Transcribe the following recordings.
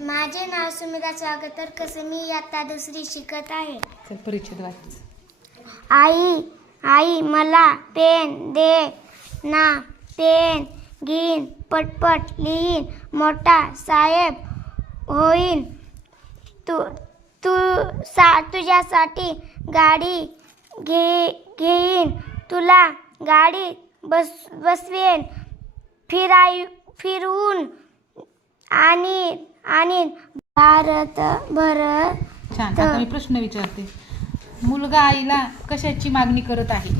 माझे नाव सुमिता स्वागतर कसे मी इयत्ता 2री शिकत आहे. चल परिचय वाच. आई मला पेन दे ना. पेन घेईन पटपट लिहीन मोठा साहेब होईन. तुझ्यासाठी गाडी घेईन. तुला गाडी बसवेन. फिरवून आणि भारत छान. आता मी प्रश्न विचारते. मुलगा आईला कशाची मागणी करत आहे?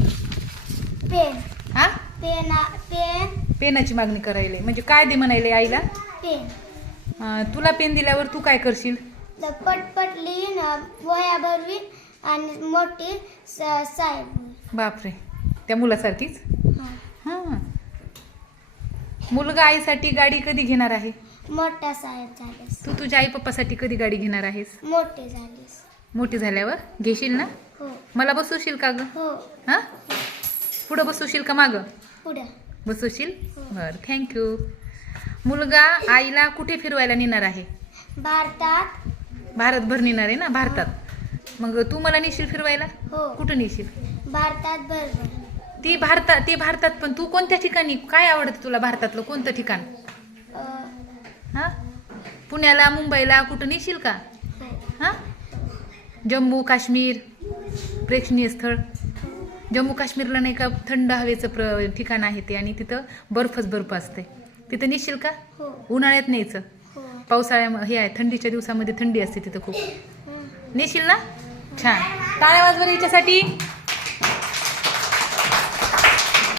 पेन. हा, पेन पेनाची मागणी करायला म्हणजे काय दे म्हणायले आईला? पेन. तुला पेन दिल्यावर तू काय करशील? पटपट लिहीन वह्या भरवीन आणि मोठी साहेब. बापरे, त्या मुलासारखीच. हा. हा. मुलगा आईसाठी गाडी कधी घेणार आहे? मोठा साहेब झालेस. तू तुझ्या आई पप्पासाठी कधी गाडी घेणार आहेस? मोठे झालेस. मोठी झाल्यावर घेशील ना? हो. मला बसवशील का ग? हो. हा, पुढं बसवशील का मागं पुढे बसवशील? बरं, थँक्यू. मुलगा आईला कुठे फिरवायला नेणार आहे? भारतात. भारतभर नेणार आहे ना, भारतात. मग तू मला नेशील फिरवायला? हो. कुठं नेशील? भारतात बरोबर. ते भारतात पण तू कोणत्या ठिकाणी? काय आवडतं तुला भारतातलं कोणतं ठिकाण? हा, पुण्याला मुंबईला कुठं नेशील का? हा, जम्मू काश्मीर प्रेक्षणीय स्थळ. जम्मू काश्मीरला नाही का थंड हवेचं ठिकाण आहे ते, आणि तिथं बर्फ असते. तिथं नेशील का? हो. उन्हाळ्यात न्यायचं. हे आहे थंडीच्या दिवसामध्ये थंडी असते तिथं खूप. नेशील ना? छान. टाळ्या वाजवा हिच्यासाठी.